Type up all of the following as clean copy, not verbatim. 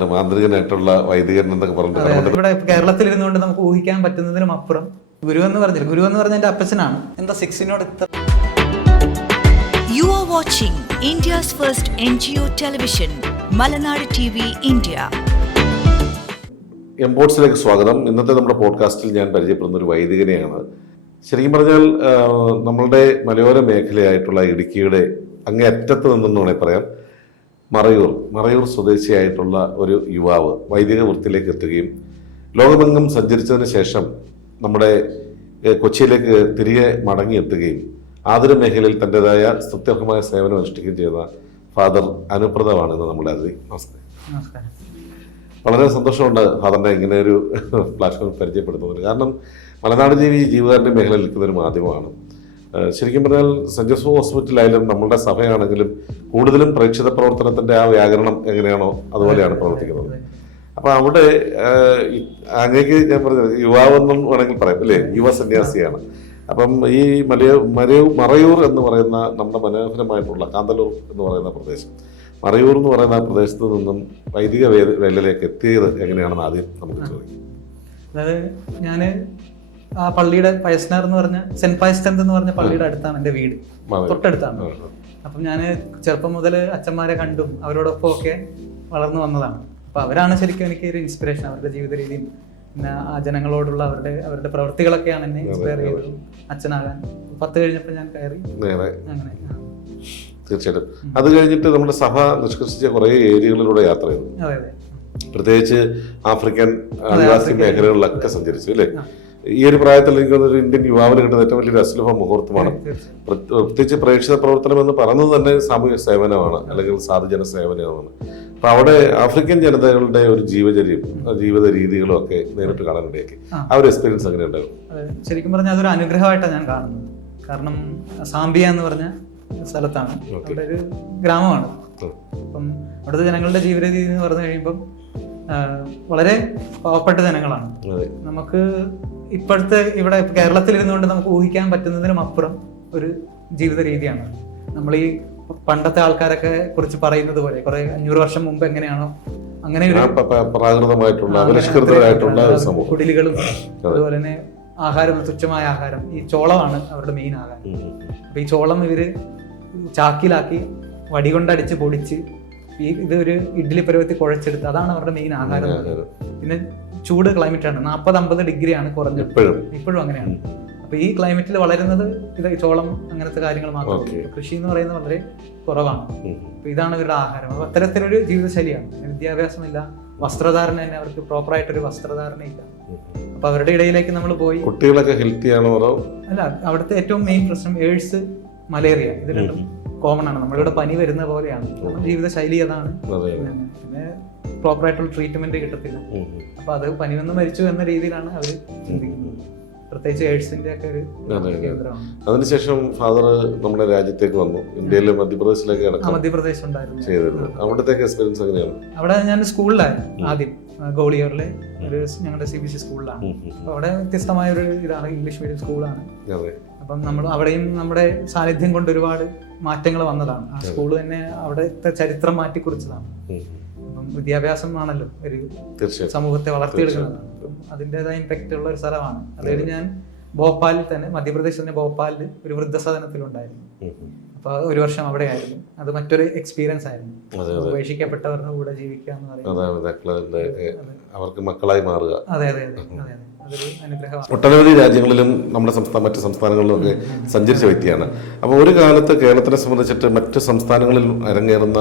മാന്ത്രികനായിട്ടുള്ള വൈദികൻ എന്നൊക്കെ പറഞ്ഞു. ഇവിടെ കേരളത്തിൽ ഇരുന്നുകൊണ്ട് നമുക്ക് ഊഹിക്കാൻ പറ്റുന്നതിനും അപ്പുറം ഗുരു എന്ന് പറഞ്ഞ എന്റെ അപ്പച്ചനാണ്. എന്താ സിക്സിനോട് You are watching India's first NGO television, Malanad TV India. എംപോർട്സിലേക്ക് സ്വാഗതം. ഇന്നത്തെ നമ്മുടെ പോഡ്കാസ്റ്റിൽ ഞാൻ പരിചയപ്പെടുന്ന ഒരു വൈദികനെയാണ്. ശരിക്കും പറഞ്ഞാൽ നമ്മളുടെ മലയോര മേഖലയായിട്ടുള്ള ഇടുക്കിയുടെ അങ്ങേ അറ്റത്ത് നിന്നെന്ന് വേണമെങ്കിൽ പറയാം, മറയൂർ സ്വദേശിയായിട്ടുള്ള ഒരു യുവാവ് വൈദിക വൃത്തിയിലേക്ക് എത്തുകയും ലോകമെങ്ങും സഞ്ചരിച്ചതിന് ശേഷം നമ്മുടെ കൊച്ചിയിലേക്ക് തിരികെ മടങ്ങിയെത്തുകയും ആതുര മേഖലയിൽ തൻ്റെതായ സ്തുത്യർഹമായ സേവനം അനുഷ്ഠിക്കുകയും ചെയ്യുന്ന ഫാദർ അനുപ്രദമാണ് ഇന്ന് നമ്മുടെ അതിഥി. നമസ്കാരം. വളരെ സന്തോഷമുണ്ട് ഫാദറിനെ ഇങ്ങനെ ഒരു പ്ലാറ്റ്ഫോമിൽ പരിചയപ്പെടുത്തുന്നത്. കാരണം മലനാട് ജീവകാരുടെ മേഖലയിൽ നിൽക്കുന്ന ഒരു മാധ്യമമാണ്. ശരിക്കും പറഞ്ഞാൽ സെന്റ് ജോസഫ് ഹോസ്പിറ്റലായാലും നമ്മളുടെ സഭയാണെങ്കിലും കൂടുതലും പ്രേക്ഷിത പ്രവർത്തനത്തിന്റെ ആ വ്യാകരണം എങ്ങനെയാണോ അതുപോലെയാണ് പ്രവർത്തിക്കുന്നത്. അപ്പൊ അവിടെ അങ്ങേക്ക് ഞാൻ പറഞ്ഞത് യുവാവെന്നും വേണമെങ്കിൽ പറയാം അല്ലേ, യുവ സന്യാസിയാണ്. അപ്പം ഈ മറയൂർ എന്ന് പറയുന്ന നമ്മുടെ മനോഹരമായിട്ടുള്ള കാന്തല്ലൂർ എന്ന് പറയുന്ന പ്രദേശം, മറയൂർ എന്ന് പറയുന്ന പ്രദേശത്ത് നിന്നും വൈദിക വേലയിലേക്ക് എത്തിയത് എങ്ങനെയാണെന്ന് ആദ്യം നമുക്ക് ചോദിക്കാം. അതായത് ഞാന് ആ പള്ളിയുടെ പയസ്നാർ എന്ന് പറഞ്ഞ സെന്റ് പയസ്റ്റൻത് എന്ന് പറഞ്ഞ പള്ളിയുടെ അടുത്താണ് എൻ്റെ വീട്, തൊട്ടടുത്താണ്. അപ്പം ഞാൻ ചെറുപ്പം മുതൽ അച്ഛന്മാരെ കണ്ടും അവരോടൊപ്പം ഒക്കെ വളർന്നു വന്നതാണ്. അപ്പൊ അവരാണ് ശരിക്കും എനിക്ക് ഒരു ഇൻസ്പിറേഷൻ. അവരുടെ ജീവിത രീതിയും പിന്നെ ആ ജനങ്ങളോടുള്ള അവരുടെ പ്രവൃത്തികളൊക്കെയാണ് എന്നെ ഇൻസ്പയർ ചെയ്തത് അച്ഛനാകാൻ. 10 കഴിഞ്ഞപ്പോൾ ഞാൻ കയറി അങ്ങനെ. തീർച്ചയായിട്ടും. അത് കഴിഞ്ഞിട്ട് നമ്മുടെ സഭ നിഷ്കർഷിച്ച കുറെ ഏരിയകളിലൂടെ യാത്ര ചെയ്തു. പ്രത്യേകിച്ച് ആഫ്രിക്കൻ ആദിവാസി മേഖലകളിലൊക്കെ സഞ്ചരിച്ചു അല്ലേ. ഈ ഒരു പ്രായത്തിൽ എനിക്ക് ഒരു ഇന്ത്യൻ യുവാവിന് കിട്ടുന്ന ഏറ്റവും വലിയൊരു അസുലഭ മുഹൂർത്തമാണ്. പ്രത്യേകിച്ച് പ്രേക്ഷിത പ്രവർത്തനം എന്ന് പറയുന്നത് തന്നെ സാമൂഹ്യ സേവനമാണ്, അല്ലെങ്കിൽ സാധുജന സേവനമാണ്. അപ്പൊ അവിടെ ആഫ്രിക്കൻ ജനതകളുടെ ഒരു ജീവചര്യം, ജീവിത രീതികളും ഒക്കെ നേരിട്ട് കാണാനിടയാക്കി. ആ ഒരു എക്സ്പീരിയൻസ് എങ്ങനെ ഉണ്ടായിരുന്നു? ശരിക്കും പറഞ്ഞാൽ അതൊരു അനുഗ്രഹമായിട്ടാണ് ഞാൻ കാണുന്നത്. കാരണം സാംബിയ എന്ന് പറഞ്ഞ സ്ഥലത്താണ്, അവിടെ ഒരു ഗ്രാമമാണ്. അപ്പം അവിടുത്തെ ജനങ്ങളുടെ ജീവിത രീതി എന്ന് പറഞ്ഞു കഴിയുമ്പം വളരെ പാവപ്പെട്ട ജനങ്ങളാണ്. നമുക്ക് ഇപ്പോഴത്തെ ഇവിടെ കേരളത്തിൽ ഇരുന്നുകൊണ്ട് നമുക്ക് ഊഹിക്കാൻ പറ്റുന്നതിനും അപ്പുറം ഒരു ജീവിത രീതിയാണ്. നമ്മൾ ഈ പണ്ടത്തെ ആൾക്കാരൊക്കെ കുറിച്ച് പറയുന്നത് പോലെ കുറെ 500 വർഷം മുമ്പ് എങ്ങനെയാണോ അങ്ങനെ ഒരു കുടിലുകളും അതുപോലെ തന്നെ ആഹാരം, തുച്ഛമായ ആഹാരം, ഈ ചോളമാണ് അവരുടെ മെയിൻ ആഹാരം. അപ്പൊ ഈ ചോളം ഇവര് ചാക്കിലാക്കി വടികൊണ്ടടിച്ച് പൊടിച്ച് ഇത് ഒരു ഇഡ്ഡലി പരുവത്തിൽ കുഴച്ചെടുത്ത് അതാണ് അവരുടെ മെയിൻ ആഹാരം. പിന്നെ ചൂട് ക്ലൈമറ്റ് ആണ്, 40-50 ഡിഗ്രിയാണ് കുറഞ്ഞത്, ഇപ്പോഴും അങ്ങനെയാണ്. അപ്പൊ ഈ ക്ലൈമറ്റിൽ വളരുന്നത് ഇത് ചോളം അങ്ങനത്തെ കാര്യങ്ങൾ മാത്രം. കൃഷി എന്ന് പറയുന്നത് വളരെ കുറവാണ്. അപ്പൊ ഇതാണ് ഇവരുടെ ആഹാരം. അപ്പൊ അത്തരത്തിലൊരു ജീവിതശൈലിയാണ്. വിദ്യാഭ്യാസമില്ല, വസ്ത്രധാരണ തന്നെ അവർക്ക് പ്രോപ്പറായിട്ടൊരു വസ്ത്രധാരണ ഇല്ല. അപ്പൊ അവരുടെ ഇടയിലേക്ക് നമ്മൾ പോയി. കുട്ടികളൊക്കെ ഹെൽത്തി ആണോ? അല്ല, അവിടുത്തെ ഏറ്റവും മെയിൻ പ്രശ്നം എയ്ഡ്സ്, മലേറിയ, ഇത് രണ്ടും കോമൺ ആണ്. നമ്മളിവിടെ പനി വരുന്ന പോലെയാണ് ജീവിതശൈലി, അതാണ്. പിന്നെ പ്രോപ്പറായിട്ടുള്ള ട്രീറ്റ്മെന്റ് കിട്ടത്തില്ല. അപ്പൊ അത് പനി വന്ന് മരിച്ചു എന്ന രീതിയിലാണ് അവർ ചിന്തിക്കുന്നത്. പ്രത്യേകിച്ച് എയ്ഡ്സിന്റെ ഒക്കെ ഒരു കേന്ദ്രമാണ്. അതിനുശേഷം ഫാദർ നമ്മുടെ രാജ്യത്തേക്ക് വന്നു, ഇന്ത്യയിലെ മധ്യപ്രദേശിലേക്ക്. മധ്യപ്രദേശ് ഉണ്ടായിരുന്നു. അവിടത്തേക്ക് എക്സ്പീരിയൻസ് എങ്ങനെയാണ്? അവിടെ ഞാൻ സ്കൂളിലായിരുന്നു ആദ്യം, ഗോളിയറിലെ ഒരു ഞങ്ങളുടെ CBSE സ്കൂളിലാണ്. അപ്പൊ അവിടെ വ്യത്യസ്തമായ ഒരു ഇതാണ്, ഇംഗ്ലീഷ് മീഡിയം സ്കൂളാണ്. അപ്പം നമ്മൾ അവിടെയും നമ്മുടെ സാന്നിധ്യം കൊണ്ട് ഒരുപാട് മാറ്റങ്ങൾ വന്നതാണ്. ആ സ്കൂൾ തന്നെ അവിടുത്തെ ചരിത്രം മാറ്റിക്കുറിച്ചതാണ്. അപ്പം വിദ്യാഭ്യാസം ആണല്ലോ ഒരു സമൂഹത്തെ വളർത്തിയെടുക്കുന്നതാണ്. അപ്പം അതിൻ്റെതായ ഇമ്പാക്റ്റ് ഉള്ള ഒരു സ്ഥലമാണ്. അതായത് ഞാൻ ഭോപ്പാലിൽ തന്നെ, മധ്യപ്രദേശിൽ തന്നെ ഭോപ്പാലിൽ ഒരു വൃദ്ധസദനത്തിലുണ്ടായിരുന്നു. അപ്പൊ 1 വർഷം അവിടെ ആയിരുന്നു. അത് മറ്റൊരു എക്സ്പീരിയൻസ് ആയിരുന്നു. ഉപേക്ഷിക്കപ്പെട്ടവരുടെ കൂടെ ജീവിക്കുക എന്ന് പറയുന്നത്, അവർക്ക് മക്കളായി മാറുക. അതെ അതെ അതെ അതെ അതെ അതൊരു അനുഗ്രഹമാണ്. ഒട്ടനവധി രാജ്യങ്ങളിലും നമ്മുടെ മറ്റ് സംസ്ഥാനങ്ങളിലും ഒക്കെ സഞ്ചരിച്ച വ്യക്തിയാണ്. അപ്പോൾ ഒരു കാലത്ത് കേരളത്തിനെ സംബന്ധിച്ചിട്ട് മറ്റ് സംസ്ഥാനങ്ങളിൽ അരങ്ങേറുന്ന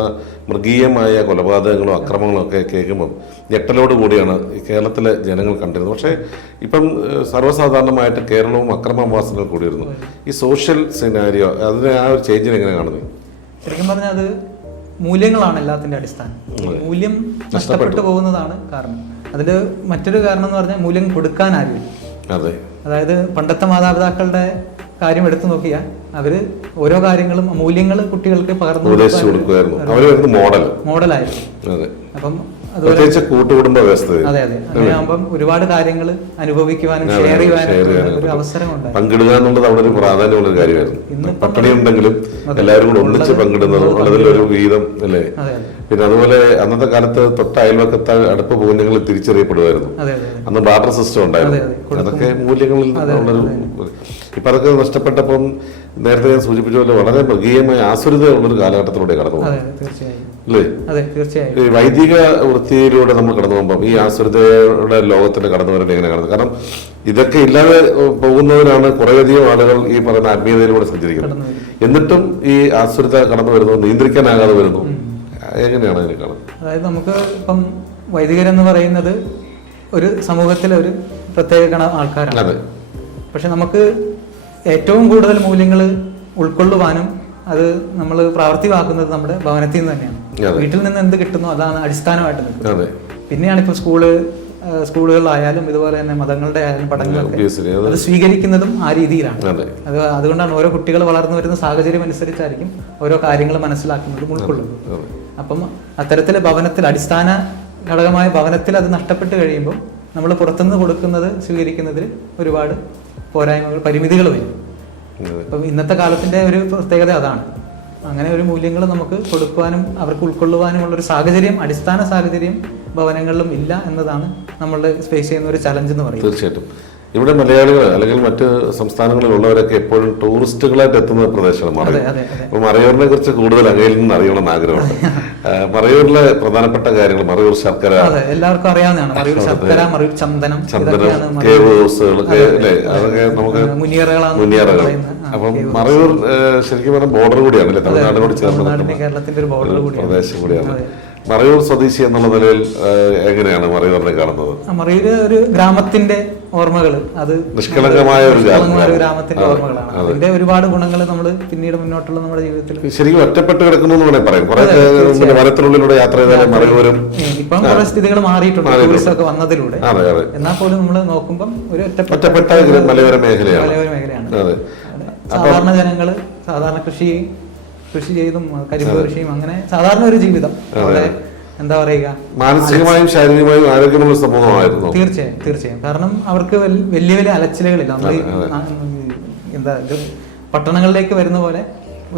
മൃഗീയമായ കൊലപാതകങ്ങളോ അക്രമങ്ങളോ ഒക്കെ കേൾക്കുമ്പം ഞെട്ടലോടുകൂടിയാണ് ഈ കേരളത്തിലെ ജനങ്ങൾ കണ്ടിരുന്നത്. പക്ഷേ ഇപ്പം സർവ്വസാധാരണമായിട്ട് കേരളവും അക്രമവാസനകൾ കൂടിയിരുന്നു. ഈ സോഷ്യൽ സിനാരിയോ, അതിനെ ആ ഒരു ചേഞ്ചിനെ എങ്ങനെ കാണുന്നത്? ശരിക്കും പറഞ്ഞാൽ അത് മൂല്യങ്ങളാണ് എല്ലാത്തിന്റെ അടിസ്ഥാനം. മൂല്യം നഷ്ടപ്പെട്ടു പോകുന്നതാണ് കാരണം. അതിൽ മറ്റൊരു കാരണം എന്ന് പറഞ്ഞാൽ മൂല്യം കൊടുക്കാൻ ആരുമില്ല. അതായത് പണ്ടത്തെ മാതാപിതാക്കളുടെ കാര്യം എടുത്തു നോക്കിയാൽ അവര് ഓരോ കാര്യങ്ങളും മൂല്യങ്ങൾ കുട്ടികൾക്ക് പകർന്നു മോഡലായിരുന്നു. അപ്പം കൂട്ടുകുടുംബ വ്യവസ്ഥ. അതെ അതെ, അങ്ങനെയാകുമ്പം ഒരുപാട് കാര്യങ്ങൾ അനുഭവിക്കുവാനും ഷെയർ ചെയ്യാനും ഒരു അവസരം ഉണ്ടായി. പങ്കിടുക എന്നുള്ളത് അവിടെ ഒരു പ്രാധാന്യമുള്ള കാര്യമായിരുന്നു. ഇന്ന് പട്ടിണി ഉണ്ടെങ്കിലും എല്ലാവരും കൂടെ ഒന്നിച്ച് പങ്കിടുന്നത്, അതിലൊരു വീതം അല്ലേ. പിന്നെ അതുപോലെ അന്നത്തെ കാലത്ത് തൊട്ട അയൽവക്കത്തെ അടുപ്പ് കുഞ്ഞുങ്ങൾ തിരിച്ചറിയപ്പെടുമായിരുന്നു. അതെ അതെ അന്ന് ബാർട്ടർ സിസ്റ്റം ഉണ്ടായിരുന്നു. അതൊക്കെ മൂല്യങ്ങളിൽ നിന്നുള്ളൊരു ഇപ്പൊ അതൊക്കെ നഷ്ടപ്പെട്ടപ്പം നേരത്തെ ഞാൻ സൂചിപ്പിച്ച പോലെ വളരെ മൃഗീയമായ ആസുരിതയുള്ളൊരു കാലഘട്ടത്തിലൂടെ കടന്നു പോകും അല്ലേ? ഈ വൈദിക വൃത്തിയിലൂടെ നമ്മൾ കടന്നു പോകുമ്പോൾ ഈ ആസുരതയുടെ ലോകത്തിന്റെ കടന്നു വരേണ്ട എങ്ങനെ കടന്നു? കാരണം ഇതൊക്കെ ഇല്ലാതെ പോകുന്നവരാണ് കുറേയധികം ആളുകൾ ഈ പറയുന്ന ആത്മീയതയിലൂടെ സഞ്ചരിക്കുന്നത്. എന്നിട്ടും ഈ ആസുരത കടന്നു വരുന്നു, നിയന്ത്രിക്കാനാകാതെ വരുന്നു. എങ്ങനെയാണ് അതിനെ കാണുന്നത്? അതായത് നമുക്ക് ഇപ്പം വൈദികരെന്ന് പറയുന്നത് ഒരു സമൂഹത്തിലെ ഒരു പ്രത്യേക ആൾക്കാരാണ്. പക്ഷെ നമുക്ക് ഏറ്റവും കൂടുതൽ മൂല്യങ്ങൾ ഉൾക്കൊള്ളുവാനും അത് നമ്മൾ പ്രാവർത്തികമാക്കുന്നത് നമ്മുടെ ഭവനത്തിൽ നിന്ന് തന്നെയാണ്. വീട്ടിൽ നിന്ന് എന്ത് കിട്ടുന്നു അതാണ് അടിസ്ഥാനമായിട്ട് നിൽക്കുന്നത്. പിന്നെയാണ് ഇപ്പൊ സ്കൂളുകളിലായാലും ഇതുപോലെ തന്നെ മതങ്ങളുടെ ആയാലും പഠനങ്ങളൊക്കെ അത് സ്വീകരിക്കുന്നതും ആ രീതിയിലാണ്. അതുകൊണ്ടാണ് ഓരോ കുട്ടികൾ വളർന്നു വരുന്ന സാഹചര്യം അനുസരിച്ചായിരിക്കും ഓരോ കാര്യങ്ങൾ മനസ്സിലാക്കുന്നതും ഉൾക്കൊള്ളുന്നത്. അപ്പം അത്തരത്തിലെ ഭവനത്തിൽ അടിസ്ഥാന ഘടകമായ ഭവനത്തിൽ അത് നഷ്ടപ്പെട്ട് കഴിയുമ്പോൾ നമ്മൾ പുറത്തുനിന്ന് കൊടുക്കുന്നത് സ്വീകരിക്കുന്നതിൽ ഒരുപാട് പോരായ്മകൾ, പരിമിതികൾ വരും. അപ്പം ഇന്നത്തെ കാലത്തിന്റെ ഒരു പ്രത്യേകത അതാണ്. അങ്ങനെ ഒരു മൂല്യങ്ങൾ നമുക്ക് കൊടുക്കുവാനും അവർക്ക് ഉൾക്കൊള്ളുവാനുമുള്ള ഒരു സാഹചര്യം, അടിസ്ഥാന സാഹചര്യം ഭവനങ്ങളിലും ഇല്ല എന്നതാണ് നമ്മൾ ഫേസ് ചെയ്യുന്ന ഒരു ചലഞ്ച് എന്ന് പറയുന്നത്. തീർച്ചയായിട്ടും ഇവിടെ മലയാളികൾ അല്ലെങ്കിൽ മറ്റ് സംസ്ഥാനങ്ങളിലുള്ളവരൊക്കെ എപ്പോഴും ടൂറിസ്റ്റുകളായിട്ട് എത്തുന്ന പ്രദേശമാണ് മറയൂർ. അപ്പൊ മറയൂരിനെ കുറിച്ച് കൂടുതൽ അങ്ങയിൽ നിന്ന് അറിയണമെന്ന് ആഗ്രഹമുണ്ട്. മറയൂരിലെ പ്രധാനപ്പെട്ട കാര്യങ്ങൾ, മറയൂർ ശർക്കര എല്ലാവർക്കും അറിയാവുന്നതാണ്. മറയൂർ ശർക്കര, മറയൂർ ചന്ദനം, കേവ് ഹൗസുകളൊക്കെ അല്ലേ, അതൊക്കെ നമുക്ക് മുനിയറകൾ. അപ്പം മറയൂർ ശരിക്കും പറഞ്ഞാൽ ബോർഡർ കൂടിയാണ് അല്ലെ, തമിഴ്നാടിനോട് ചേർന്ന് കേരളത്തിന്റെ ഒരു ബോർഡർ പ്രദേശം കൂടിയാണ്. മറയൂർ സ്വദേശി എന്നുള്ള നിലയിൽ എങ്ങനെയാണ് മറയൂരിനെ കാണുന്നത്? മറയൂര് ഒരു ഗ്രാമത്തിന്റെ ഓർമ്മകൾ, അത് നിഷ്കളങ്കമായ ഒരു ഗ്രാമത്തിന്റെ ഓർമ്മകളാണ്. അതിന്റെ ഒരുപാട് ഗുണങ്ങൾ നമ്മൾ പിന്നീട് മുന്നോട്ടുള്ള നമ്മുടെ ജീവിതത്തിൽ ശരിക്കും ഒറ്റപ്പെട്ട് കിടക്കുന്നു എന്ന് വേണമെങ്കിൽ പറയാം. കുറെ വനത്തിനുള്ളിലൂടെ യാത്ര ചെയ്താലും മറയൂരും ഇപ്പം കുറെ സ്ഥിതികൾ മാറിയിട്ടുണ്ട് ടൂറിസം ഒക്കെ വന്നതിലൂടെ. എന്നാൽ പോലും നമ്മൾ നോക്കുമ്പോൾ ഒരു ഒറ്റപ്പെട്ട മലയോര മേഖലയാണ്. സാധാരണ ജനങ്ങള് സാധാരണ കൃഷി ചെയ്തും കരിമ്പ് കൃഷിയും അങ്ങനെ സാധാരണ ഒരു ജീവിതം. എന്താ പറയുക, മാനസികമായും ശാരീരികമായും ആരോഗ്യമുള്ള സമൂഹമായിരുന്നു. തീർച്ചയായും. കാരണം അവർക്ക് വലിയ വലിയ അലച്ചിലുകളില്ല. നമ്മൾ എന്താ പട്ടണങ്ങളിലേക്ക് വരുന്ന പോലെ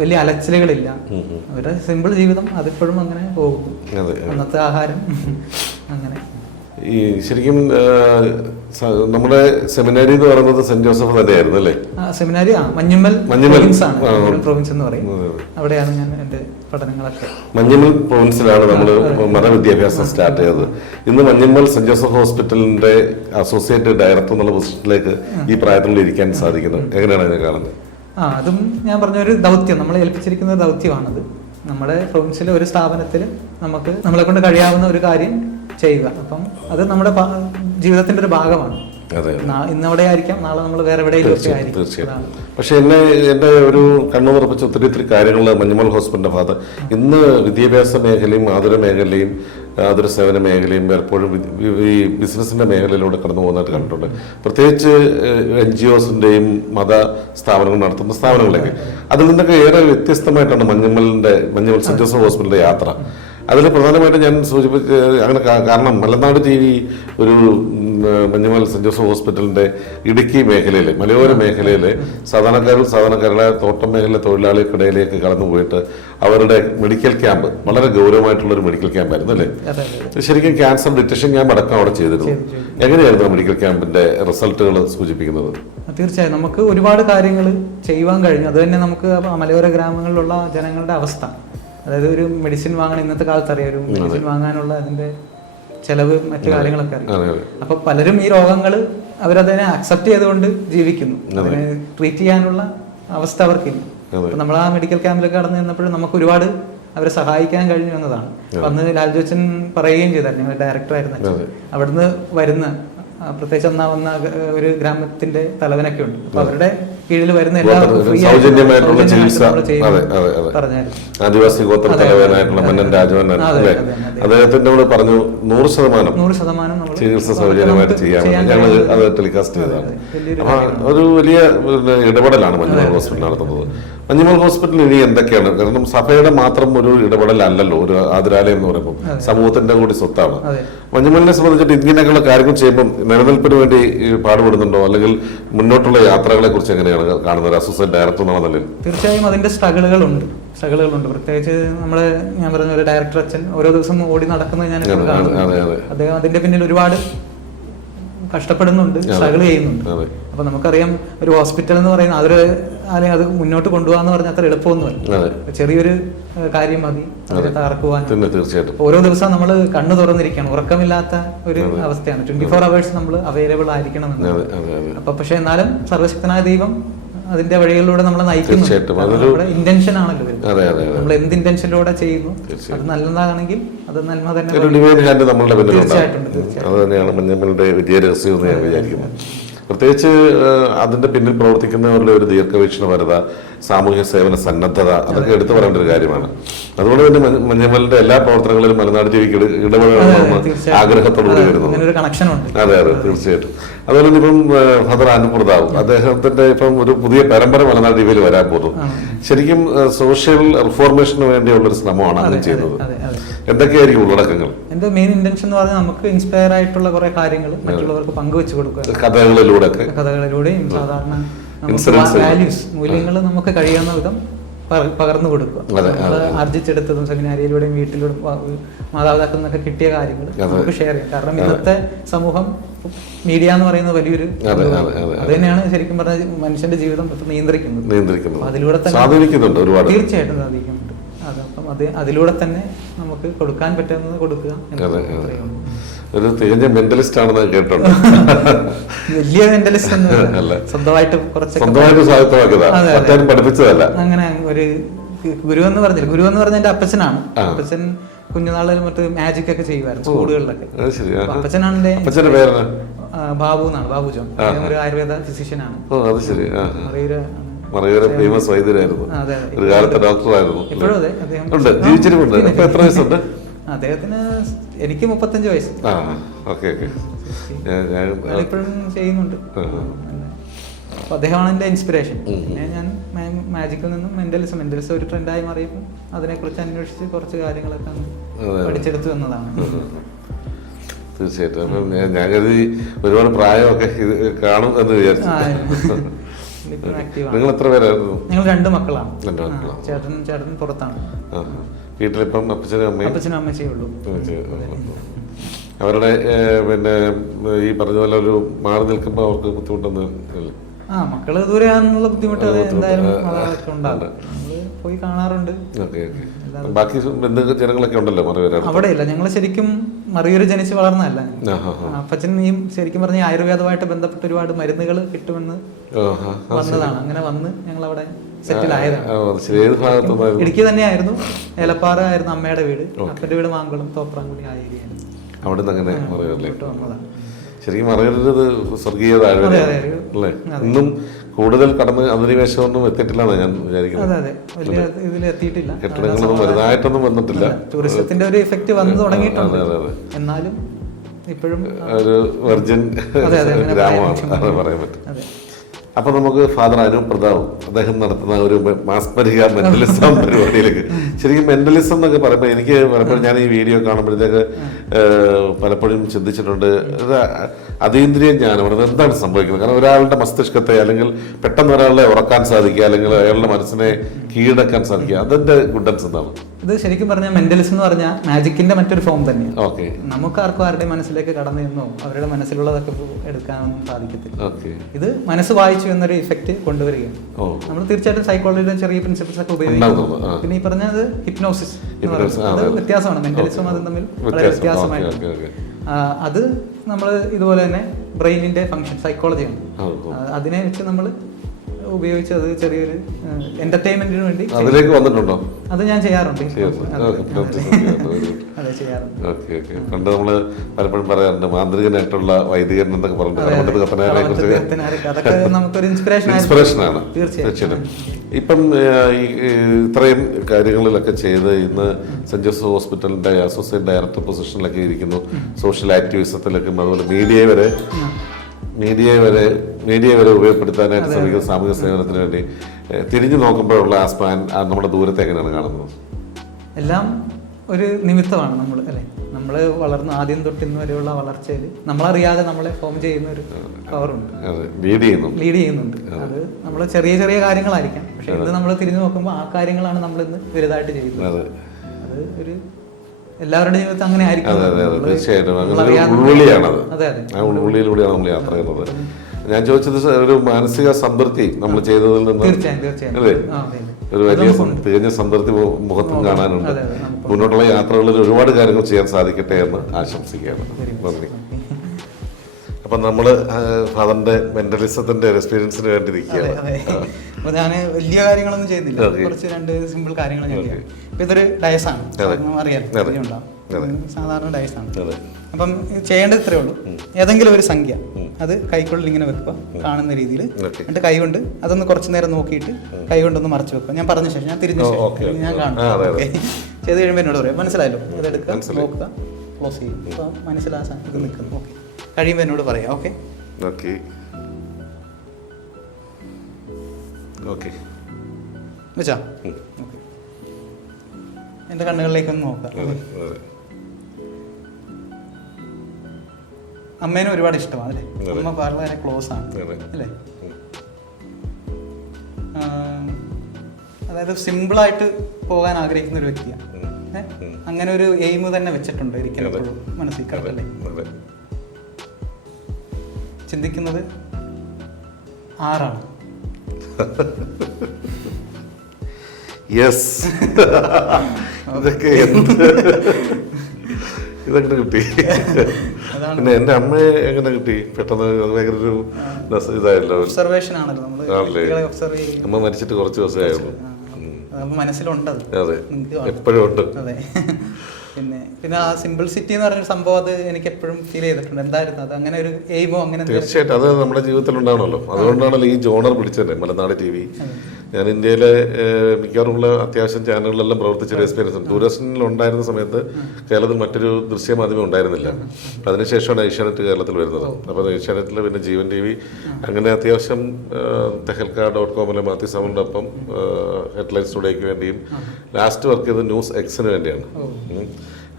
വലിയ അലച്ചിലുകളില്ല. അവരുടെ സിമ്പിൾ ജീവിതം അതിപ്പോഴും അങ്ങനെ പോകും. അന്നത്തെ ആഹാരം അങ്ങനെ. ഈ ശരിക്കും നമ്മുടെ സെമിനാരി എന്ന് പറയുന്നത് സെന്റ് ജോസഫ് തന്നെയായിരുന്നു അല്ലേ? സെമിനാരി മഞ്ഞുമ്മൽ പ്രൊവിൻസ് എന്ന് പറയും. അവിടെയാണ് ഞാൻ എന്റെ പഠനങ്ങളൊക്കെ. മഞ്ഞുമ്മൽ പ്രൊവിൻസിലാണ് നമ്മൾ മതവിദ്യാഭ്യാസം സ്റ്റാർട്ട് ചെയ്തത്. ഇന്ന് മഞ്ഞുമ്മൽ സെന്റ് ജോസഫ് ഹോസ്പിറ്റലിന്റെ അസോസിയേറ്റ് ഡയറക്ടർ എന്നുള്ള പൊസിഷനിലേക്ക് ഈ പ്രായത്തിനുള്ളിൽ ഇരിക്കാൻ സാധിക്കുന്നത് എങ്ങനെയാണ് അതിനെ കാണുന്നത്? അതും ഞാൻ പറഞ്ഞ ഒരു ദൗത്യം, നമ്മളെ ഏൽപ്പിച്ചിരിക്കുന്ന ദൗത്യമാണത്. നമ്മുടെ പ്രൊവിൻസിലെ ഒരു സ്ഥാപനത്തിൽ നമുക്ക് നമ്മളെ കൊണ്ട് കഴിയാവുന്ന ഒരു കാര്യം ചെയ്യുക. അപ്പം അത് നമ്മുടെ ജീവിതത്തിന്റെ ഒരു ഭാഗമാണ്. ഇന്നവിടെ ആയിരിക്കാം, നാളെ നമ്മൾ വേറെ എവിടെയെങ്കിലും ആയിരിക്കും. പക്ഷെ എന്റെ ഒരു കണ്ണു തുറപ്പിച്ച ഒത്തിരി കാര്യങ്ങൾ മഞ്ഞുമൽ ഹോസ്പിറ്റലിന്റെ ഭാഗത്ത് ഇന്ന് വിദ്യാഭ്യാസ മേഖലയും ആതുര മേഖലയും ആതുര സേവന മേഖലയും പലപ്പോഴും ഈ ബിസിനസിന്റെ മേഖലയിലൂടെ കടന്നു പോകുന്നതായിട്ട് കണ്ടിട്ടുണ്ട്. പ്രത്യേകിച്ച് NGOസിന്റെയും മത സ്ഥാപനങ്ങൾ നടത്തുന്ന സ്ഥാപനങ്ങളിലേക്ക് അതിൽ നിന്നൊക്കെ ഏറെ വ്യത്യസ്തമായിട്ടാണ് മഞ്ഞുമൽ സെന്റ് ജോസഫ് ഹോസ്പിറ്റലിന്റെ യാത്ര. അതിൽ പ്രധാനമായിട്ടും ഞാൻ സൂചിപ്പിച്ച അങ്ങനെ കാരണം മലനാട് TV ഒരു മഞ്ഞുമൽ സെന്റ് ജോസഫ് ഹോസ്പിറ്റലിന്റെ ഇടുക്കി മേഖലയിലെ മലയോര മേഖലയിലെ സാധാരണക്കാരുടെ തോട്ടം മേഖല തൊഴിലാളികൾക്കിടയിലേക്ക് കടന്നു പോയിട്ട് അവരുടെ മെഡിക്കൽ ക്യാമ്പ്, വളരെ ഗൗരവമായിട്ടുള്ളൊരു മെഡിക്കൽ ക്യാമ്പായിരുന്നു അല്ലേ? ശരിക്കും ക്യാൻസർ ഡിറ്റക്ഷൻ ക്യാമ്പ് അടക്കം അവിടെ ചെയ്തിരുന്നു. എങ്ങനെയായിരുന്നു മെഡിക്കൽ ക്യാമ്പിന്റെ റിസൾട്ടുകൾ സൂചിപ്പിക്കുന്നത്? തീർച്ചയായും നമുക്ക് ഒരുപാട് കാര്യങ്ങൾ ചെയ്യുവാൻ കഴിഞ്ഞു. അത് തന്നെ നമുക്ക് മലയോര ഗ്രാമങ്ങളിലുള്ള ജനങ്ങളുടെ അവസ്ഥ, അതായത് ഒരു മെഡിസിൻ വാങ്ങാൻ ഇന്നത്തെ കാലത്ത് അറിയാം, ഒരു മെഡിസിൻ വാങ്ങാനുള്ള അതിന്റെ ചെലവ് മറ്റു കാര്യങ്ങളൊക്കെ അറിയാം. അപ്പൊ പലരും ഈ രോഗങ്ങൾ അവരതിനെ അക്സെപ്റ്റ് ചെയ്തുകൊണ്ട് ജീവിക്കുന്നു. അതിനെ ട്രീറ്റ് ചെയ്യാനുള്ള അവസ്ഥ അവർക്കില്ല. അപ്പൊ നമ്മൾ ആ മെഡിക്കൽ ക്യാമ്പിലൊക്കെ കടന്നു ചെന്നപ്പോഴും നമുക്ക് ഒരുപാട് അവരെ സഹായിക്കാൻ കഴിഞ്ഞു എന്നതാണ്. അന്ന് ലാൽ ജോച്ചൻ പറയുകയും ചെയ്തായിരുന്നു, ഞങ്ങൾ ഡയറക്ടറായിരുന്നു. അവിടുന്ന് വരുന്ന പ്രത്യേകിച്ച് വന്ന ഒരു ഗ്രാമത്തിന്റെ തലവനൊക്കെ ഉണ്ട്. അപ്പൊ അവരുടെ കീഴിൽ വരുന്ന എല്ലാവർക്കും ആദിവാസി ഗോത്ര തലവനായിട്ടുള്ള മന്നൻ രാജവൻ അദ്ദേഹത്തിന്റെ പറഞ്ഞു 100% ചികിത്സ സൗജന്യമായിട്ട് ചെയ്യാമെന്ന് ഞങ്ങൾ അത് ടെലികാസ്റ്റ് ചെയ്തതാണ്. ഒരു വലിയ ഇടപെടലാണ് മഞ്ഞുമൽ ഹോസ്പിറ്റൽ നടത്തുന്നത്. മഞ്ഞുമൽ ഹോസ്പിറ്റൽ ഇനി എന്തൊക്കെയാണ്? കാരണം സഭയുടെ മാത്രം ഒരു ഇടപെടലല്ലല്ലോ ഒരു ആതുരാലയം എന്ന് പറയുമ്പോൾ, സമൂഹത്തിന്റെ കൂടി സ്വത്താണ്. മഞ്ഞുമലിനെ സംബന്ധിച്ചിട്ട് ഇങ്ങനെയൊക്കെയുള്ള കാര്യങ്ങൾ ചെയ്യുമ്പോൾ നിലനിൽപ്പിന് വേണ്ടി പാടുപെടുന്നുണ്ടോ, അല്ലെങ്കിൽ മുന്നോട്ടുള്ള യാത്രകളെ കുറിച്ച് എങ്ങനെയാണ് കാണുന്നത് അസോസിയേറ്റ് ഡയറക്ടർ എന്നുള്ള നിലയിൽ? തീർച്ചയായും അതിന്റെ സ്ട്രഗിളുകളുണ്ട്. പ്രത്യേകിച്ച് നമ്മള് ഞാൻ പറഞ്ഞ പോലെ ഡയറക്ടർ അച്ഛൻ ഓരോ ദിവസം ഓടി നടക്കുന്നത് ഞാൻ അദ്ദേഹം അതിന്റെ പിന്നിൽ ഒരുപാട് കഷ്ടപ്പെടുന്നുണ്ട്, സ്ട്രഗിൾ ചെയ്യുന്നുണ്ട്. അപ്പൊ നമുക്കറിയാം ഒരു ഹോസ്പിറ്റൽ എന്ന് പറയുന്നത് അല്ലെങ്കിൽ അത് മുന്നോട്ട് കൊണ്ടുപോകാന്ന് പറഞ്ഞാൽ അത്ര എളുപ്പമൊന്നുമല്ല. ചെറിയൊരു കാര്യം മതി അതിനെ തകർക്കുവാൻ. തീർച്ചയായിട്ടും ഓരോ ദിവസം നമ്മൾ കണ്ണു തുറന്നിരിക്കണം, ഉറക്കമില്ലാത്ത ഒരു അവസ്ഥയാണ്. 24 hours നമ്മൾ അവൈലബിൾ ആയിരിക്കണം. അപ്പൊ പക്ഷെ എന്നാലും സർവശക്തനായ ദൈവം അതിന്റെ വഴികളിലൂടെ നമ്മളെ നയിക്കുന്നു. ഇന്റൻഷൻ ആണല്ലോ, നമ്മൾ എന്ത് ഇന്റൻഷനിലൂടെ ചെയ്യുന്നു അത് നല്ലതാണെങ്കിൽ അത് നന്മ തന്നെ. തീർച്ചയായിട്ടും അത് തന്നെയാണ് മഞ്ഞമ്മളുടെ വിജയരഹസ്യം എന്ന് ഞാൻ വിചാരിക്കുന്നു. പ്രത്യേകിച്ച് അതിന്റെ പിന്നിൽ പ്രവർത്തിക്കുന്നവരുടെ ഒരു ദീർഘവീക്ഷണപരത, സാമൂഹ്യ സേവന സന്നദ്ധത, അതൊക്കെ എടുത്തു പറയേണ്ട ഒരു കാര്യമാണ്. അതുകൊണ്ട് തന്നെ മഞ്ഞമ്മലിന്റെ എല്ലാ പ്രവർത്തനങ്ങളിലും മലനാട് ടിവിക്ക് ഇടപെടണമെന്ന് ആഗ്രഹത്തോടുകൂടി വരുന്നു. അതെ അതെ തീർച്ചയായിട്ടും. അതുപോലെ തന്നെ ഇപ്പം ഫാദർ അനുപ്രതാവ് അദ്ദേഹത്തിന്റെ ഇപ്പം ഒരു പുതിയ പരമ്പര മലനാട് ടിവിയിൽ വരാൻ പോകുന്നു. ശരിക്കും സോഷ്യൽ റിഫോർമേഷന് വേണ്ടിയുള്ള ഒരു ശ്രമമാണ് അങ്ങനെ ചെയ്യുന്നത്. എന്തൊക്കെയായിരിക്കും ഉള്ളടക്കങ്ങൾ? എന്റെ മെയിൻ ഇന്റൻഷൻ എന്ന് പറഞ്ഞാൽ നമുക്ക് ഇൻസ്പയർ ആയിട്ടുള്ള കുറെ കാര്യങ്ങൾ മറ്റുള്ളവർക്ക് പങ്കുവെച്ചു കൊടുക്കുക, കഥകളിലൂടെയും സാധാരണ വാല്യൂസ്, മൂല്യങ്ങൾ നമുക്ക് കഴിയുന്ന വിധം പകർന്നു കൊടുക്കുക. നമ്മള് ആർജിച്ചെടുത്തതും സെമിനാരിയിലൂടെയും വീട്ടിലൂടെയും മാതാപിതാക്കളിൽ നിന്നൊക്കെ കിട്ടിയ കാര്യങ്ങൾ നമുക്ക് ഷെയർ ചെയ്യാം. കാരണം ഇന്നത്തെ സമൂഹം മീഡിയ എന്ന് പറയുന്നത് വലിയൊരു അത് തന്നെയാണ് ശരിക്കും പറഞ്ഞാൽ മനുഷ്യന്റെ ജീവിതം നിയന്ത്രിക്കുന്നത്. അതിലൂടെ തന്നെ തീർച്ചയായിട്ടും സാധിക്കുന്നുണ്ട്. അതപ്പം അതിലൂടെ തന്നെ നമുക്ക് കൊടുക്കാൻ പറ്റുന്നത് കൊടുക്കുക. ഒരു തികഞ്ഞ മെന്റലിസ്റ്റ് ആണെന്ന് കേട്ടിട്ടുണ്ട്. വലിയ മെന്റലിസ്റ്റ് സ്വന്തമായിട്ട് പഠിപ്പിച്ചതല്ല. അങ്ങനെ ഒരു ഗുരു എന്ന് പറഞ്ഞില്ല. ഗുരു എന്ന് പറഞ്ഞ എന്റെ അപ്പച്ചനാണ്. അപ്പച്ചൻ കുഞ്ഞുനാളിൽ മറ്റു മാജിക് ഒക്കെ ചെയ്യുമായിരുന്നു സ്കൂളുകളിലൊക്കെ. അപ്പച്ചനാണ് എന്റെ ബാബു എന്നാണ്, ബാബു ജോൺ. ഒരു ആയുർവേദ ഫിസിഷ്യനാണ്. ഫേമസ് വൈദ്യരായിരുന്നു, ഒരു കാലത്തെ ഡോക്ടറായിരുന്നു. ഇപ്പോഴും അതെ, അദ്ദേഹം ജീവിച്ചിട്ടുണ്ട്. എത്ര വയസ്സുണ്ട് അദ്ദേഹത്തിന്? എനിക്ക് 35 വയസ്സ്. ഇപ്പോഴും ചെയ്യുന്നുണ്ട്. അപ്പൊ അദ്ദേഹമാണ് എന്റെ ഇൻസ്പിറേഷൻ. പിന്നെ ഞാൻ മാജിക്കിൽ നിന്നും മെന്റലിസം ഒരു ട്രെൻഡായി മാറിയപ്പോൾ അതിനെക്കുറിച്ച് അന്വേഷിച്ച് കുറച്ച് കാര്യങ്ങളൊക്കെ പഠിച്ചെടുത്തു എന്നതാണ്. തീർച്ചയായിട്ടും. അപ്പം ഞാൻ കരുതി ഒരുപാട് പ്രായമൊക്കെ ഇത് കാണും എന്ന് വിചാരിച്ചു. നിങ്ങൾ എത്ര പേരായിരുന്നു? ഞങ്ങൾ 2 മക്കളാണ്. ചേട്ടൻ പുറത്താണ്. വീട്ടിലിപ്പം അപ്പച്ചനും അമ്മച്ചേ ഉള്ളൂ. അവരുടെ പിന്നെ ഈ പറഞ്ഞ പോലെ ഒരു മാറി നിൽക്കുമ്പോൾ അവർക്ക് ബുദ്ധിമുട്ടൊന്നും ഇല്ല? മക്കള് ദൂരെയാണെന്നുള്ള ബുദ്ധിമുട്ട് എന്തായാലും ഉണ്ടാകും. പോയി കാണാറുണ്ട്. ബാക്കി ജനങ്ങളൊക്കെ ഉണ്ടല്ലോ മറയൂർ? അവിടെ ഇല്ല, ഞങ്ങൾ ശരിക്കും മറയൂർ ജനിച്ച് വളർന്നതല്ല. അപ്പച്ചൻ ഈ ശരിക്കും പറഞ്ഞ ആയുർവേദമായിട്ട് ബന്ധപ്പെട്ട ഒരുപാട് മരുന്നുകൾ കിട്ടുമെന്ന് വന്നതാണ്. അങ്ങനെ വന്ന് ഞങ്ങൾ അവിടെ സെറ്റിൽ ആയതാണ്. ഇടുക്കി തന്നെയായിരുന്നു, ഏലപ്പാറ ആയിരുന്നു അമ്മയുടെ വീട്. അപ്പന്റെ വീട് മാങ്കുളം, തോപ്രാംകുടി ആ ഏരിയയാണ്. അവിടെ നിന്ന് അങ്ങനെ മറയൂരിലേക്ക് വന്നതാണ്. ശരിക്കും മറയൂരിൽ സ്വർഗീയ അല്ലേ? ഇന്നും കൂടുതൽ കടന്ന് അധിനിവേശമൊന്നും എത്തിയിട്ടില്ലെന്ന് ഞാൻ വിചാരിക്കുന്നത്. കെട്ടിടങ്ങളൊന്നും വലുതായിട്ടൊന്നും വന്നിട്ടില്ല. ടൂറിസത്തിന്റെ ഒരു ഇഫക്റ്റ് വന്നു തുടങ്ങിയിട്ടുണ്ട്. എന്നാലും ഇപ്പോഴും ഒരു വെർജിൻ ഗ്രാമമാണ് അത് പറയാൻ പറ്റും. അപ്പൊ നമുക്ക് ഫാദർ അനുപ്രതാവ് അദ്ദേഹം നടത്തുന്ന ഒരു മാസ്മരിക മെന്റലിസം പരിപാടിയിലേക്ക്, ശരിക്കും മെന്റലിസം എന്നൊക്കെ പറയുമ്പോൾ എനിക്ക് പലപ്പോഴും ഞാൻ ഈ വീഡിയോ കാണുമ്പോഴത്തേക്ക് പലപ്പോഴും ചിന്തിച്ചിട്ടുണ്ട്, അതീന്ദ്രിയ ജ്ഞാനം എന്താണ് സംഭവിക്കുന്നത്? കാരണം ഒരാളുടെ മസ്തിഷ്കത്തെ അല്ലെങ്കിൽ പെട്ടെന്ന് ഒരാളെ ഉറക്കാൻ സാധിക്കുക, അല്ലെങ്കിൽ അയാളുടെ മനസ്സിനെ കീഴടക്കാൻ സാധിക്കുക, അതിന്റെ ഗുഡൻസ് എന്താണ്? ഇത് ശരിക്കും പറഞ്ഞാൽ മെന്റലിസം എന്ന് പറഞ്ഞാൽ മാജിക്കിന്റെ മറ്റൊരു ഫോം തന്നെയാണ്. നമുക്ക് ആർക്കും ആരുടെ മനസ്സിലേക്ക് കടന്നു എന്നോ അവരുടെ മനസ്സിലുള്ളതൊക്കെ എടുക്കാനൊന്നും സാധിക്കത്തില്ല. ഇത് മനസ്സ് വായിച്ചു എന്നൊരു ഇഫക്റ്റ് കൊണ്ടുവരികയാണ്. നമ്മൾ തീർച്ചയായിട്ടും സൈക്കോളജിയുടെ ചെറിയ പ്രിൻസിപ്പിൾസ് ഒക്കെ ഉപയോഗിക്കും. പിന്നെ ഈ പറഞ്ഞത് ഹിപ്നോസിസ് അത് വ്യത്യാസമാണ്. മെന്റലിസം അതും തമ്മിൽ വളരെ വ്യത്യാസമായിട്ട് അത് നമ്മൾ ഇതുപോലെ തന്നെ ബ്രെയിനിന്റെ ഫംഗ്ഷൻ സൈക്കോളജിയാണ്. അതിനെ വെച്ച് നമ്മൾ ഉപയോഗിച്ച് അത് ചെറിയൊരു എന്റർടൈൻമെന്റിന് വേണ്ടി അതിലേക്ക് വന്നിട്ടുണ്ടോ? അത് ഞാൻ ചെയ്യാറുണ്ട്. പണ്ട് നമ്മള് പലപ്പോഴും പറയാറുണ്ട് മാന്ത്രികനായിട്ടുള്ള വൈദികൻ എന്നൊക്കെ പറഞ്ഞിട്ട് ഇൻസ്പിറേഷനാണ്. തീർച്ചയായിട്ടും. ഇപ്പം ഇത്രയും കാര്യങ്ങളിലൊക്കെ ചെയ്ത് ഇന്ന് സെന്റ് ജോസഫ് ഹോസ്പിറ്റലിന്റെ അസോസിയേറ്റ് ഡയറക്ടർ പൊസിഷനിലൊക്കെ ഇരിക്കുന്നു. സോഷ്യൽ ആക്ടിവിസത്തിലൊക്കെ അതുപോലെ മീഡിയ വരെ മീഡിയയെ വരെ ഉപയോഗപ്പെടുത്താനായിട്ട് ശ്രമിക്കുന്ന സാമൂഹിക സേവനത്തിന് വേണ്ടി തിരിഞ്ഞു നോക്കുമ്പോഴുള്ള ആ സ്പാൻ നമ്മുടെ ദൂരത്തെ എങ്ങനെയാണ് കാണുന്നത്? എല്ലാം ഒരു നിമിത്തമാണ് നമ്മൾ അല്ലേ. നമ്മൾ വളർന്ന് ആദ്യം തൊട്ട് ഇന്ന് വരെയുള്ള വളർച്ചയിൽ നമ്മളറിയാതെ നമ്മളെ ഫോം ചെയ്യുന്ന ഒരു പവറുണ്ട്, ലീഡ് ചെയ്യുന്നുണ്ട്. അത് നമ്മൾ ചെറിയ ചെറിയ കാര്യങ്ങളായിരിക്കാം, പക്ഷെ ഇത് നമ്മൾ തിരിഞ്ഞു നോക്കുമ്പോൾ ആ കാര്യങ്ങളാണ് നമ്മൾ ഇന്ന് വലുതായിട്ട് ചെയ്യുന്നത്. അത് ഒരു എല്ലാവരുടെ ജീവിതത്തിൽ അങ്ങനെ ആയിരിക്കും. തീർച്ചയായിട്ടും ഉൾവിളിയാണത്. ആ ഉൾവിളിയിലൂടെയാണ് നമ്മൾ യാത്ര ചെയ്യുന്നത്. ഞാൻ ചോദിച്ചത് ഒരു മാനസിക സംതൃപ്തി നമ്മൾ ചെയ്തതിൽ നിന്ന് അല്ലേ, ഒരു വലിയ തികഞ്ഞ സംതൃപ്തി മുഖത്തും കാണാനുണ്ട്. മുന്നോട്ടുള്ള യാത്രകളിൽ ഒരുപാട് കാര്യങ്ങൾ ചെയ്യാൻ സാധിക്കട്ടെ എന്ന് ആശംസിക്കുകയാണ്. നന്ദി. അപ്പം നമ്മള് ഫാദറിന്റെ മെന്റലിസത്തിന്റെ എക്സ്പീരിയൻസിന് വേണ്ടി ഇരിക്കുകയാണ്. അപ്പൊ ഞാൻ വലിയ കാര്യങ്ങളൊന്നും ചെയ്യുന്നില്ല, കുറച്ച് 2 സിമ്പിൾ കാര്യങ്ങൾ ഞാൻ ചെയ്യാം. ഇപ്പൊ ഇതൊരു ഡയസാണ്, അറിയാം, സാധാരണ ഡയസാണ്. അപ്പം ചെയ്യേണ്ടത് ഇത്രയേ ഉള്ളൂ. ഏതെങ്കിലും ഒരു സംഖ്യ അത് കൈക്കുള്ളിൽ ഇങ്ങനെ വെക്കുക, കാണുന്ന രീതിയിൽ. എന്നിട്ട് കൈ കൊണ്ട് അതൊന്ന് കുറച്ചു നേരം നോക്കിയിട്ട് കൈ കൊണ്ടൊന്ന് മറച്ചു വെക്കുക. ഞാൻ പറഞ്ഞ ശേഷം, ഞാൻ തിരിഞ്ഞ ശേഷം ഞാൻ കാണും. ചെയ്ത് കഴിയുമ്പോൾ എന്നോട് പറയാം, മനസ്സിലായല്ലോ, ഇതെടുക്കുക, നോക്കുക, ക്ലോസ് ചെയ്യും. അപ്പൊ മനസ്സിലാക്കാൻ ഇത് നിൽക്കുന്നു. ഓക്കെ, കഴിയുമ്പോൾ എന്നോട് പറയാം. ഓക്കെ വെച്ചാ ഓക്കെ. എൻ്റെ കണ്ണുകളിലേക്കൊന്ന് നോക്കാം. അമ്മേനെ ഒരുപാട് ഇഷ്ടമാണ് അല്ലേ, അമ്മ വളരെ ക്ലോസ് ആണ് അല്ലേ. അതായത് സിമ്പിളായിട്ട് പോകാൻ ആഗ്രഹിക്കുന്ന ഒരു വ്യക്തിയാണ്. അങ്ങനെ ഒരു എയിം തന്നെ വെച്ചിട്ടുണ്ട് ഒരിക്കലും എപ്പോഴും മനസ്സിൽ. കറക്റ്റല്ലേ? ചിന്തിക്കുന്നത് 6 ഇതെങ്ങനെ കിട്ടി? പിന്നെ എന്റെ അമ്മയെ എങ്ങനെ കിട്ടി പെട്ടെന്ന്? അത് ഭയങ്കര ഒരു ഇതായല്ലോ, ഒബ്സർവേഷൻ ആണല്ലോ. അമ്മ മരിച്ചിട്ട് കുറച്ച് ദിവസമായിരുന്നു, മനസ്സിലുണ്ട്, എപ്പോഴും ഉണ്ട്. അതെ. പിന്നെ ആ സിമ്പിൾ സിറ്റി എന്ന് പറഞ്ഞൊരു സംഭവം അത് എനിക്ക് എപ്പോഴും ഫീൽ ചെയ്തിട്ടുണ്ട്. എന്തായിരുന്നു അത്? അങ്ങനെ ഒരു എയിമോ അങ്ങനെ? തീർച്ചയായിട്ടും അത് നമ്മുടെ ജീവിതത്തിൽ ഉണ്ടാവണമല്ലോ. അതുകൊണ്ടാണല്ലോ ഈ ജോണർ പിടിച്ചത് മലനാട് TV. ഞാൻ ഇന്ത്യയിലെ മിക്കവാറുമുള്ള അത്യാവശ്യം ചാനലുകളിലെല്ലാം പ്രവർത്തിച്ചൊരു എക്സ്പീരിയൻസ് ഉണ്ട്. ദൂരദർശനിൽ ഉണ്ടായിരുന്ന സമയത്ത് കേരളത്തിൽ മറ്റൊരു ദൃശ്യമാധ്യമം ഉണ്ടായിരുന്നില്ല. അതിനുശേഷമാണ് ഏഷ്യാനെറ്റ് കേരളത്തിൽ വരുന്നത്. അപ്പോൾ ഏഷ്യാനെറ്റിൽ പിന്നെ ജീവൻ TV, അങ്ങനെ അത്യാവശ്യം tehelka.com മാത്യു സാമിൻ്റെ ഒപ്പം ഹെഡ്ലൈൻസ് ടുഡേക്ക് വേണ്ടിയും ലാസ്റ്റ് വർക്ക് ചെയ്തത് ന്യൂസ് എക്സിന് വേണ്ടിയാണ്.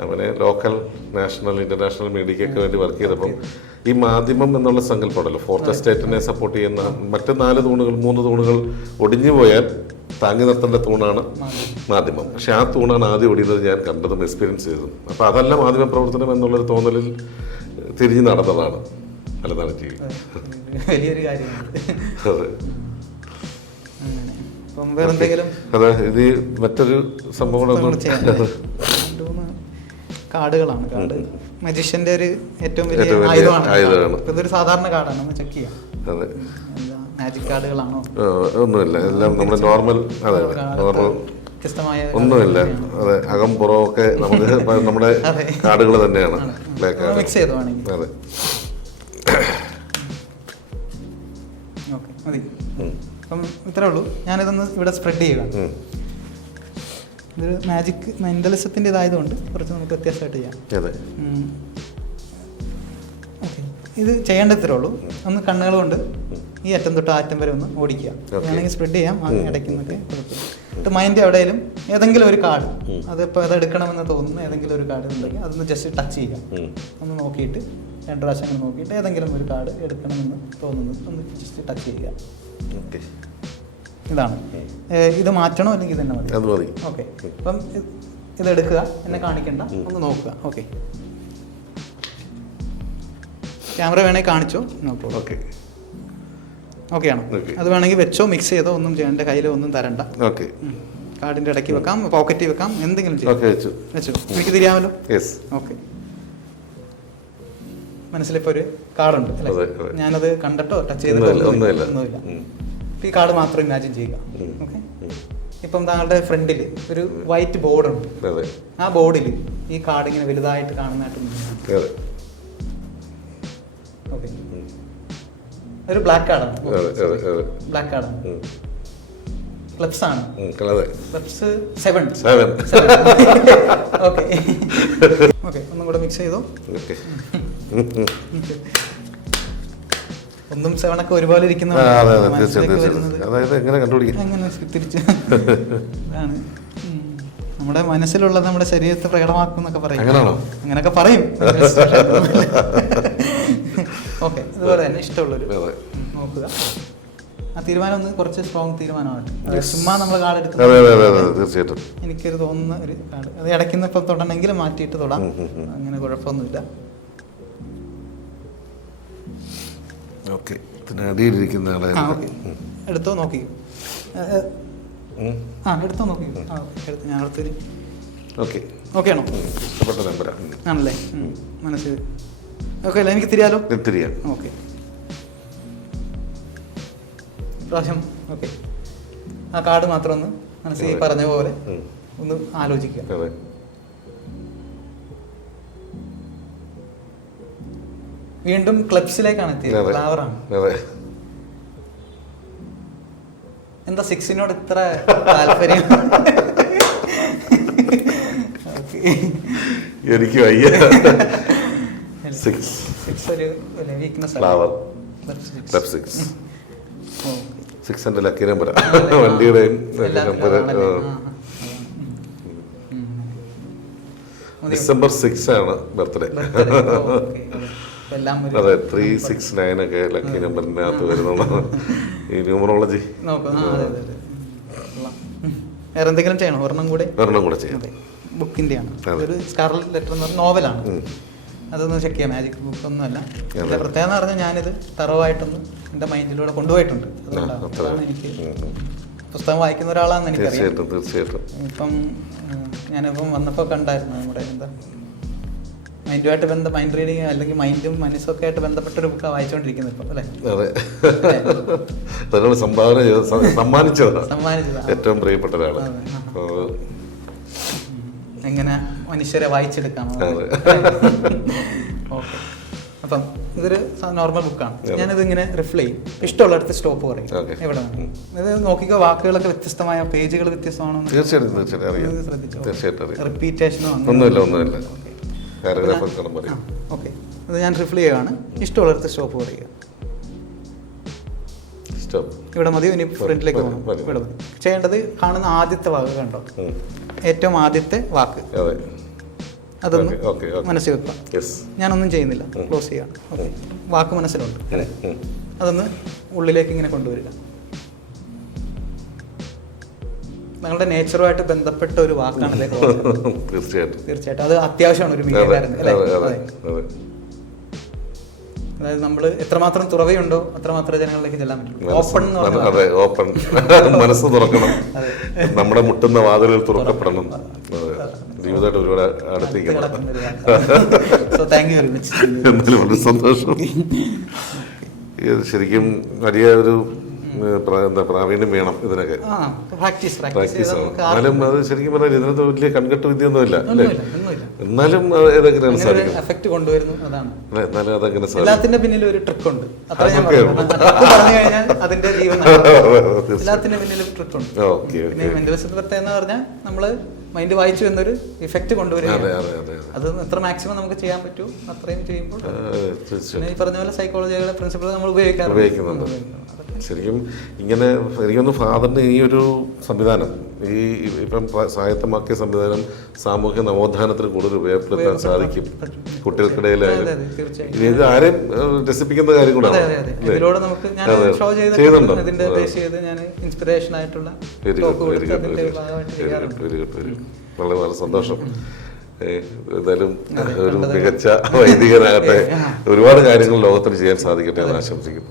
അങ്ങനെ ലോക്കൽ, നാഷണൽ, ഇന്റർനാഷണൽ മീഡിയക്കൊക്കെ വേണ്ടി വർക്ക് ചെയ്തപ്പം ഈ മാധ്യമം എന്നുള്ള സങ്കല്പമുണ്ടല്ലോ, ഫോർത്ത് എസ്റ്റേറ്റിനെ സപ്പോർട്ട് ചെയ്യുന്ന മറ്റ് 3 തൂണുകൾ ഒടിഞ്ഞു പോയാൽ താങ്ങി നിർത്തേണ്ട തൂണാണ് മാധ്യമം. പക്ഷെ ആ തൂണാണ് ആദ്യം ഒടിയുന്നത് ഞാൻ കണ്ടതും എക്സ്പീരിയൻസ് ചെയ്തതും. അപ്പം അതല്ല മാധ്യമ പ്രവർത്തനം എന്നുള്ളൊരു തോന്നലിൽ തിരിഞ്ഞു നടന്നതാണ് മലനാട് TV. വലിയൊരു കാര്യമാണ്. അതെ, ഇത് മറ്റൊരു സംഭവം കാർഡുകളാണ്. കാർഡ് മജീഷ്യന്റെ ഒരു ഏറ്റവും വലിയ ആയുധമാണ്. ഇതൊരു സാധാരണ കാർഡാണ്, ഒന്ന് ചെക്ക് ചെയ്യാം. മാജിക് കാർഡുകളാണോ? ഒന്നുമില്ല, എല്ലാം നമ്മുടെ നോർമൽ. അതെ, നോർമൽ, വ്യത്യസ്തമായ ഒന്നുമില്ല. അതെ, അകം പുറമൊക്കെ നമുക്ക് നമ്മുടെ കാർഡുകൾ തന്നെയാണ്. മിക്സ് ചെയ്തോണെങ്കിൽ അതെ, ഓക്കെ, മതി. അപ്പം ഇത്രേ ഉള്ളൂ. ഞാനിതൊന്ന് ഇവിടെ സ്പ്രെഡ് ചെയ്യുക. ഇതൊരു മാജിക് മെന്റലിസത്തിന്റെ ഇതായതുകൊണ്ട് കുറച്ച് നമുക്ക് വ്യത്യാസമായിട്ട് ചെയ്യാം. ഓക്കെ, ഇത് ചെയ്യേണ്ട ഇത്രേ ഉള്ളൂ. ഒന്ന് കണ്ണുകൾ കൊണ്ട് ഈ അറ്റം തൊട്ട് ആ അറ്റം വരെ ഒന്ന് ഓടിക്കുക. വേണമെങ്കിൽ സ്പ്രെഡ് ചെയ്യാം, ഇടയ്ക്കുന്നൊക്കെ കുഴപ്പമില്ല. മൈൻഡ് എവിടെയെങ്കിലും ഏതെങ്കിലും ഒരു കാർഡ്, അതിപ്പോൾ അതെടുക്കണമെന്ന് തോന്നുന്ന ഏതെങ്കിലും ഒരു കാർഡ് ഉണ്ടെങ്കിൽ അതൊന്ന് ജസ്റ്റ് ടച്ച് ചെയ്യാം. ഒന്ന് നോക്കിയിട്ട് 2 പ്രാവശ്യം അങ്ങനെ നോക്കിയിട്ട് ഏതെങ്കിലും ഒരു കാർഡ് എടുക്കണമെന്ന് തോന്നുന്നത് ഒന്ന് ജസ്റ്റ് ടച്ച് ചെയ്യുക. ഇതാണ്. ഇത് മാറ്റണോ അല്ലെങ്കിൽ ഇത് തന്നെ മതി? ഓക്കെ, അപ്പം ഇതെടുക്കുക, എന്നെ കാണിക്കണ്ട, ഒന്ന് നോക്കുക. ഓക്കെ, ക്യാമറ വേണമെങ്കിൽ കാണിച്ചോ, നോക്കൂ. ഓക്കെ ആണോ? അത് വേണമെങ്കിൽ വെച്ചോ, മിക്സ് ചെയ്തോ, ഒന്നും ചെയ്യണ്ട, കയ്യിൽ ഒന്നും തരണ്ട. കാർഡിന്റെ ഇടയ്ക്ക് വെക്കാം, പോക്കറ്റിൽ വെക്കാം, എന്തെങ്കിലും ചെയ്യാം. വെച്ചു, എനിക്ക് തിരിയാമല്ലോ. ഓക്കെ, മനസ്സിലിപ്പോൾ ഒരു കാർഡുണ്ട് അല്ലേ? ഞാനത് കണ്ടിട്ടോ ടച്ച് ചെയ്തിട്ടോ ഒന്നുമില്ല. ഈ കാർഡ് മാത്രം ഇമാജിൻ ചെയ്യുക. ഓക്കെ, ഇപ്പം താങ്കളുടെ ഫ്രണ്ടിൽ ഒരു വൈറ്റ് ബോർഡുണ്ട്. ആ ബോർഡിൽ ഈ കാർഡ് ഇങ്ങനെ വലുതായിട്ട് കാണുന്നതായിട്ട്. ഓക്കെ, ഒരു ബ്ലാക്ക് കാർഡാണ്. ബ്ലാക്ക് കാർഡാണ്. ക്ലബ്സ് ആണ്. ക്ലബ്സ് 7. ഓക്കെ, ഒന്നും കൂടെ മിക്സ് ചെയ്തോ. ഒന്നും സെവനൊക്കെ ഒരുപോലെ ഇരിക്കുന്ന അതെ അതെ തീർച്ചയായും മനസ്സിലേക്ക് തീർച്ചയായും. വരുന്നത് അതായത് എങ്ങനെ കണ്ടുപിടിക്കും? അങ്ങനെ തിരിച്ച് ഇതാണ് നമ്മുടെ മനസ്സിലുള്ളത് നമ്മുടെ ശരീരത്തെ പ്രകടമാക്കും എന്നൊക്കെ പറയും. അങ്ങനെയാണോ? അങ്ങനെയൊക്കെ പറയും. ഓക്കെ, അതുപോലെ തന്നെ ഇഷ്ടമുള്ളൊരു നോക്കുക. ആ തീരുമാനം ഒന്ന് കുറച്ച് സ്ട്രോങ് തീരുമാനമാണ്. ചുമ്മാ നമ്മൾ കാർഡ് എടുക്കുന്നത് തീർച്ചയായിട്ടും എനിക്കൊരു തോന്നുന്ന ഒരു കാർഡ്. അത് ഇടയ്ക്കുന്ന ഇപ്പം തൊടണമെങ്കിൽ മാറ്റിയിട്ട് തൊടാം, അങ്ങനെ കുഴപ്പമൊന്നുമില്ല. ഓക്കെ, പിന്നെ അടിയിലിരിക്കുന്ന ആളെ എടുത്തോ നോക്കി. എടുത്തോ നോക്കി. ഞാൻ അടുത്തൊരു ഓക്കെ ഓക്കെ ആണോ? ഇഷ്ടപ്പെട്ട നമ്പറാണ് ആണല്ലേ, മനസ്സിൽ ഓക്കെ അല്ലേ? എനിക്ക് തിരിയാലോ? തിരിയാം. ഓക്കെ, പ്രാവശ്യം ഓക്കെ. ആ കാർഡ് മാത്രം ഒന്ന് മനസ്സിൽ പറഞ്ഞ പോലെ ഒന്ന് ആലോചിക്കുക. അതെ, വീണ്ടും ക്ലബ്സിലേക്കാണ് എത്തിയത്. ഫ്ലവറാണ്. അതെ. എന്താ 6 ഇത്ര താല്പര്യം? എനിക്ക് വയ്യ. 6 ഒരു വീക്ക്നെസ് ഫ്ലവർ ക്ലബ് 6 എൻ്റെ ലക്കി നമ്പർ. വണ്ടിയുടെയും നമ്പർ December 6 ആണ് ബർത്ത്ഡേ. അതെ, 369 ഒക്കെ ലക്കി നമ്പറിനകത്ത് വരുന്നുള്ളതാണ് ഈ ന്യൂമറോളജി. വേറെ എന്തെങ്കിലും ചെയ്യണോ? ഒരെണ്ണം കൂടെ ചെയ്യാം. ബുക്കിന്റെ ആണ്, ഒരു സ്കാർലറ്റ് ലെറ്റർ എന്ന് പറഞ്ഞ നോവലാണ്. അതൊന്ന് ചെക്ക് ചെയ്യാം. മാജിക് ബുക്ക് ഒന്നുമല്ല. എൻ്റെ പ്രത്യേകത എന്ന് പറഞ്ഞാൽ ഞാനിത് തറവായിട്ടൊന്ന് എൻ്റെ മൈൻഡിലൂടെ കൊണ്ടുപോയിട്ടുണ്ട്. അതുകൊണ്ടാണ് എനിക്ക് പുസ്തകം വായിക്കുന്ന ഒരാളാണെന്ന് എനിക്കറിയാം. തീർച്ചയായിട്ടും. ഇപ്പം ഞാനിപ്പം വന്നപ്പോൾ കണ്ടായിരുന്നു നമ്മുടെ എന്താ മൈൻഡ് റീഡിങ് അല്ലെങ്കിൽ മൈൻഡും മനസ്സൊക്കെ ആയിട്ട് ബന്ധപ്പെട്ട ഒരു ബുക്കാണ് വായിച്ചുകൊണ്ടിരിക്കുന്നത് ഇപ്പം, അല്ലേ? അതെ, സമ്മാനിച്ചതാണ് ഏറ്റവും പ്രിയപ്പെട്ട ഒരാള്. എങ്ങനെ മനുഷ്യരെ വായിച്ചെടുക്കാം. ഓക്കെ, അപ്പം ഇതൊരു നോർമൽ ബുക്കാണ്. ഞാനിത് ഇങ്ങനെ റിഫ്ലൈ ചെയ്യും. ഇഷ്ടമുള്ളടത്ത് സ്റ്റോപ്പ് പറയും. എവിടെ ഇത് നോക്കിക്കോ. വാക്കുകളൊക്കെ വ്യത്യസ്തമായ, പേജുകൾ വ്യത്യസ്തമാണോ? തീർച്ചയായിട്ടും. റിപ്പീറ്റേഷനോ ഒന്നുമില്ല. ഓക്കെ, അത് ഞാൻ റിഫ്ലൈ ചെയ്യുകയാണ്. ഇഷ്ടമുള്ളടത്ത് സ്റ്റോപ്പ് പറയുക. ഇവിടെ മതി. ഇനി ഫ്രണ്ടിലേക്ക് പോകണം. ഇവിടെ മതി. ചെയ്യേണ്ടത് കാണുന്ന ആദ്യത്തെ വാക്ക് കണ്ടോ? ഏറ്റവും ആദ്യത്തെ വാക്ക് അതൊന്ന് മനസ്സിൽ വെക്കുക. ഞാനൊന്നും ചെയ്യുന്നില്ല, ക്ലോസ് ചെയ്യാണ്. ഓക്കെ, വാക്ക് മനസ്സിലുണ്ട്. അതൊന്ന് ഉള്ളിലേക്ക് ഇങ്ങനെ കൊണ്ടുവരിക. നിങ്ങളുടെ നേച്ചറുമായിട്ട് ബന്ധപ്പെട്ട ഒരു വാക്കാണ്. തീർച്ചയായിട്ടും അത് അത്യാവശ്യമാണ് ഒരു മീഡിയക്കാരൻ, അല്ലേ? അതായത് നമ്മൾ എത്രമാത്രം തുറവയുണ്ടോ അത്രമാത്രം ജനങ്ങളിലേക്ക് ചെല്ലാൻ പറ്റും. ഓപ്പൺ മനസ്സ് തുറക്കണം. നമ്മുടെ മുട്ടുന്ന വാതിലുകൾ തുറക്കപ്പെടണം. ജീവിതമായിട്ട് ഒരുപാട് അടുത്തേക്ക് എന്നാലും സന്തോഷം. ശരിക്കും വലിയ ഒരു പ്രാവീണ്യം വേണം ഇതിനൊക്കെ. പ്രാക്ടീസാണ്. എന്നാലും അത് ശരിക്കും പറഞ്ഞാൽ ഇതിനകത്ത് വലിയ കൺകെട്ട് വിദ്യയൊന്നുമില്ല, അല്ലേ? എന്നാലും ഏതെങ്കിലും സാധിക്കും. എന്നാലും അതെങ്ങനെ എല്ലാത്തിന്റെ പിന്നിൽ ഒരു ട്രിക്ക് ഉണ്ട്. എല്ലാത്തിന്റെ പിന്നിൽ ഒരു ട്രിക്ക് ഉണ്ട്. മെന്റലിസത്തിന്റെ പ്രത്യേകത എന്ന് പറഞ്ഞാൽ നമ്മള് മൈൻഡ് വായിച്ചു എന്നൊരു ഇഫക്റ്റ് കൊണ്ടുവരികയാണ്. അത് എത്ര മാക്സിമം നമുക്ക് ചെയ്യാൻ പറ്റൂ അത്രയും ചെയ്യുമ്പോൾ ഈ പറഞ്ഞ പോലെ സൈക്കോളജിയുടെ പ്രിൻസിപ്പിൾ നമ്മൾ ഉപയോഗിക്കുന്നുണ്ട്. ശരിക്കും ഇങ്ങനെ എനിക്കൊന്ന് ഫാദറിന് ഈ ഒരു സംവിധാനം, ഈ ഇപ്പം സ്വായത്തമാക്കിയ സംവിധാനം സാമൂഹ്യ നവോത്ഥാനത്തിന് കൂടുതൽ ഉപയോഗപ്പെടുത്താൻ സാധിക്കും കുട്ടികൾക്കിടയിലായാലും. ഇനി ഇത് ആരെയും രസിപ്പിക്കുന്ന കാര്യം കൂടെ ചെയ്യുന്നുണ്ടോ? വളരെ സന്തോഷം. എന്തായാലും ഒരു മികച്ച വൈദികനാകട്ടെ, ഒരുപാട് കാര്യങ്ങൾ ലോകത്തിന് ചെയ്യാൻ സാധിക്കട്ടെ എന്ന് ആശംസിക്കുന്നു.